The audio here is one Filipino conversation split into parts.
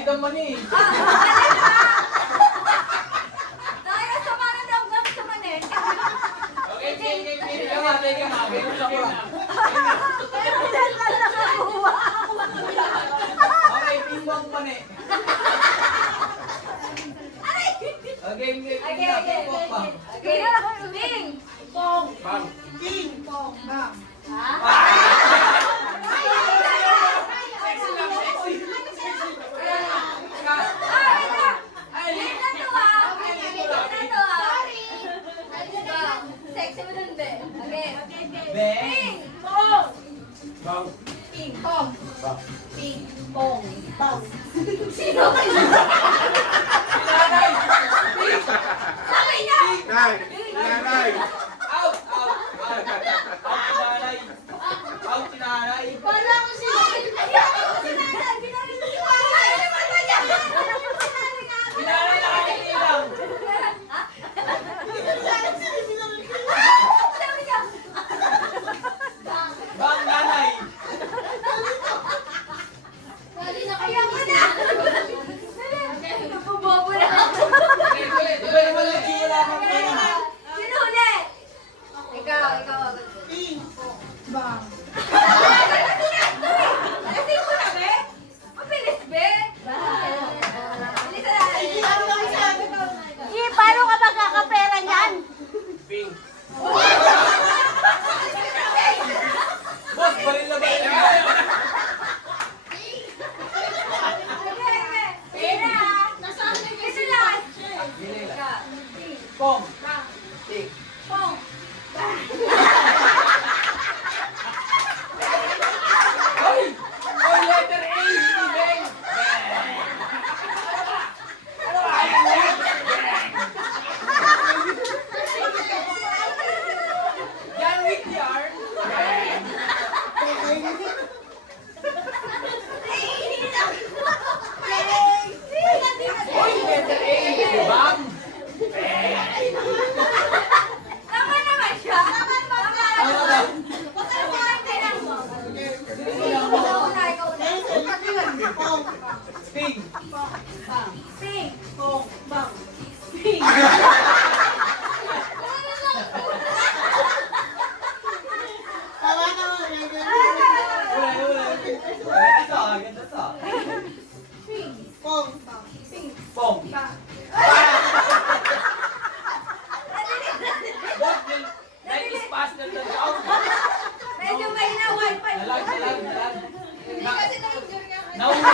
ka man eh. Dahil sa mga daw sa man eh. Okay, kaya nga, teka nga. Okay, pimbang man eh. Okay, Ping! Pong! Bang. Ping pong bang. Sexy lang, sexy. Sexy mo dun, be. Okay. Beng. Ping! Pong! Bang. Ping! Pong! Bang. Ping! Pong! Bang. Sino? Nanay. Sabi niya! Nanay! Out, out, out. Out si nanay. Out si nanay. Wala ko si Ayoko ko si nanay! Binalik ko si nanay! Ano naman na niya? Si nanay nakakitilang. Sabi niya! Bang, nanay. Ayoko na! Nabubobo na ako. Iba naman lang sila kang pera. Sino huli? Ikaw agad. Ping pong bang. Kasi ko na, be? Mabilis, be? Bilis na lang. Paano ka magkakapera niyan? Ping. Boss, balil na balil na. Pong. Tik. Hoy! Hoy, letter A, hindi Beng. Ano ba? Ayaw mo? Yan with yarn. Hoy, letter A, bang. Tama naman siya. Tama naman siya. Ano ba? Ikaw una, ikaw una. Pong Ping. Ping. pong bang. Ping. Tawa ka mo. Wala, wala. Ganda to, ganda to. Pong bang. Pong. Boss, like is past na the out. Medyo may na wifi. Nalag. Kasi na-injure nga kayo. Nauli.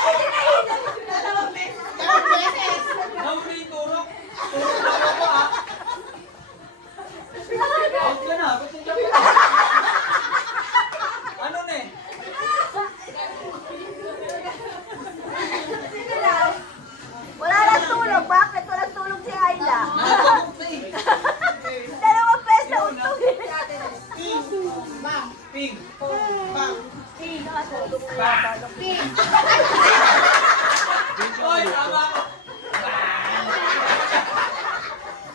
Kasi na-injure. Dalawang beses. Nauli, turok. Turok na ako ah. Out ka na, ba't nandiyan ka na? Ano na eh? Sino lang? Wala lang tulog. Bakit walang tulog si Ayla? Nakatulog na eh. 2 peso utong. Ping pong bang. Ping. Pong bang. Bang. Ping. Hoy, tama ko.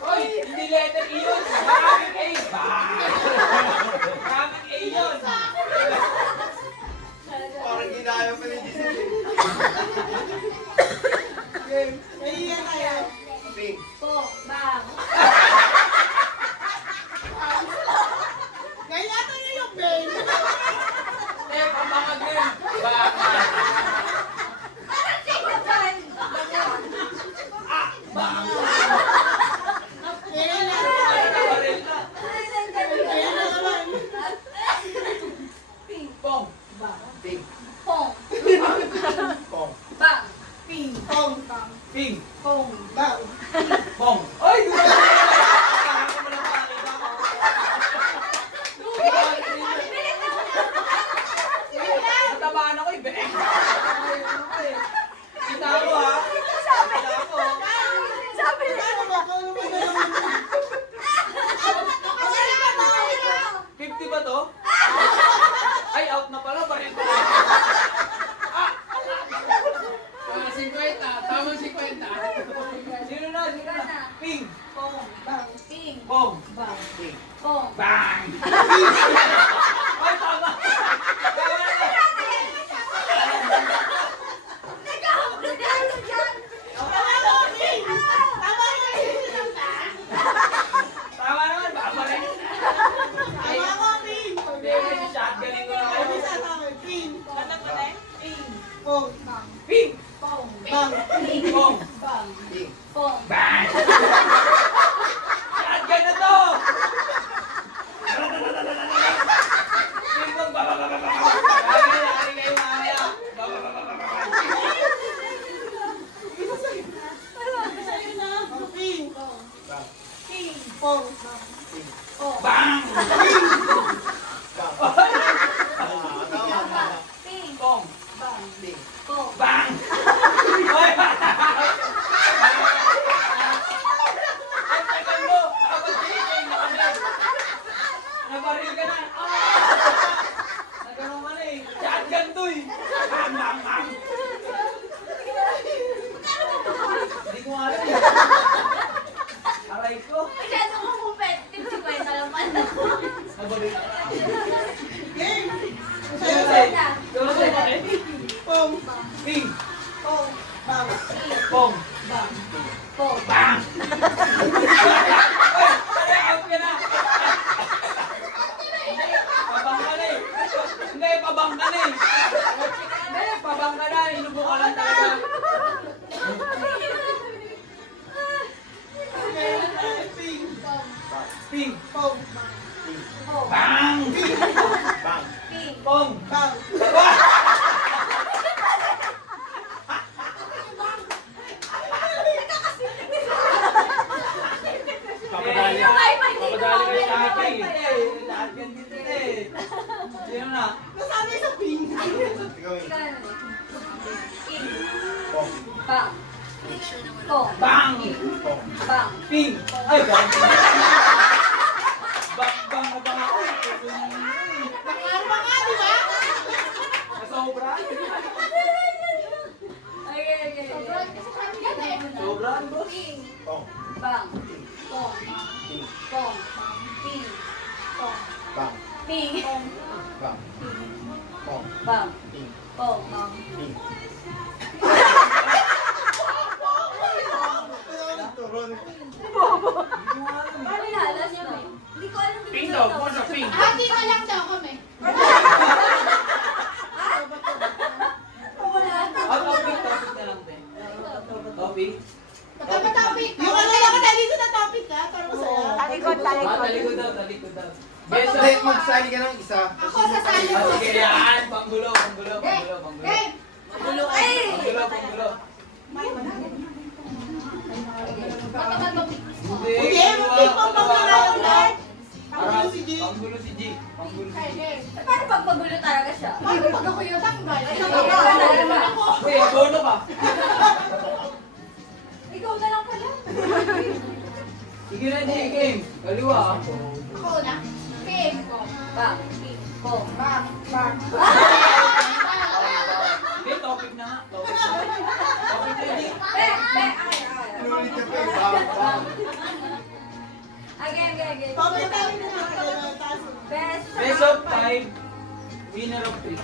Hoy, hindi letter E yun. Maraming A. Maraming A yun. Parang ginaya pa ni Giselle. Nahiya tayo. Pink. Pong. Bang. Kaya ito na yung bang. Teka, mga girl. Bang. Parang sino ba? Bang. Kaya na. Baril na. Kaya na naman. Pong. Pink. Pong. Pong. Bang. Ping pong bang. Ping. Pong bang. Pong. Ay! Parang ko mo lang pakita ko. Natamaan ako eh. Beng. Kita ko ha. Kita ko. Sabi niya. Paano ba? Paano ba naman? 50 ba to? Ay, out na pala. Baril ko. Wala 50, tamang 50. Sino na? Sino na? Ping. Pong bang. Ping. Pong. Bang. Pong. Bang! Ay, tama! Tama na! Oh. Bang! Bang. Tama, tama. Ping. Pong! Bang. Ping. Pong. Bang! Oy! Ang tagal mo! Dapat chicken na kami! Nabaril ka na! Nagano ka na eh! Shotgun to eh! Bang! Bang! Bang! Hindi ko alam eh! Aray ko! Masyado kong competitive si Kwenta lang pala. Nabaril ka na! Game! Jose! Jose! Pong! Ping! Pong! Bang! Pong! Bang. Pong. Bang! Ay, out ka na! Pabang ka na eh! Hindi, pabang ka na eh! Hindi, pabang ka na! Inubo ka lang talaga! Ping! Ping! Pong! Pong. Bang! Bang. Ping. Pong! Bang! Papadali. Yung wifi dito. Papadali kayo sa Yung akin. wifi. Lahat yan dito eh! Sino na? Nasanay sa ping! Ikaw Ikaw yun. na naman. Ping. Pong. Bang. Pong. Bang! Pong. Bang. Ping! Ay, bang! Bang! Bang na bang ako! Nakarma nga, di ba? Nasobra? Okay, okay. Sobra, boss? Ping. Pong. Bang. Pong. Ping. Pong. Ping. Pong. Bang. Ping. Bang. Pong. Bang. Ping. Pong. Ping. Turon. Ano lalas na? Hindi ko alam. Ping daw, mo sa ping. Hati ka lang daw kami. Wala na. Topic na lang din. Topic? Topic. Yung ano lang na dito na topic ha, para masaya. Talikod, Ah, talikod. talikod daw, talikod daw. Yes, Beso! Dave, magsali ka ng isa. Ako sasali Ah, ko. sige, yan! Panggulo, panggulo, panggulo, panggulo. Game. Panggulo ay! Panggulo, panggulo. Patagal topic. Hindi, Hindi, panggulo, hindi pa panggulo yung lahat. Para, Panggulo si G. panggulo si G. Panggulo si G. Game. Paano pag magulo talaga siya? Paano pag ako yung tanggal? Ay, Ikaw tanggal. na naman ako. Uy, abono ka. Ikaw na lang pala. Sige na, G, game. Kaliwa ah. Ako na. Game. Bang. Ping. Pong. Bang. Bang. Hindi, topic na nga. Topic na. Topic na, G. Akay. Inulit ka pa yung bang. Bang. Again. Topic namin na mga taso. Best of 5, winner of 3.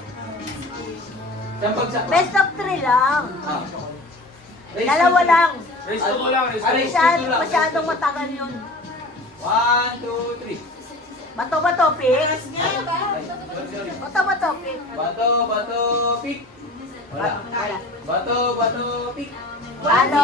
Saan bagsak? Best of 3 lang. Ah. Race Dalawa to lang. Race to lang, race to. Ah, race Masyadong, to lang. masyadong matagal yun. 1, 2, 3. Bato ba topic? Yes nga. Ay, sorry. Bato ba topic? Bato, pick. Wala. Wala. Bato, pick. Ano?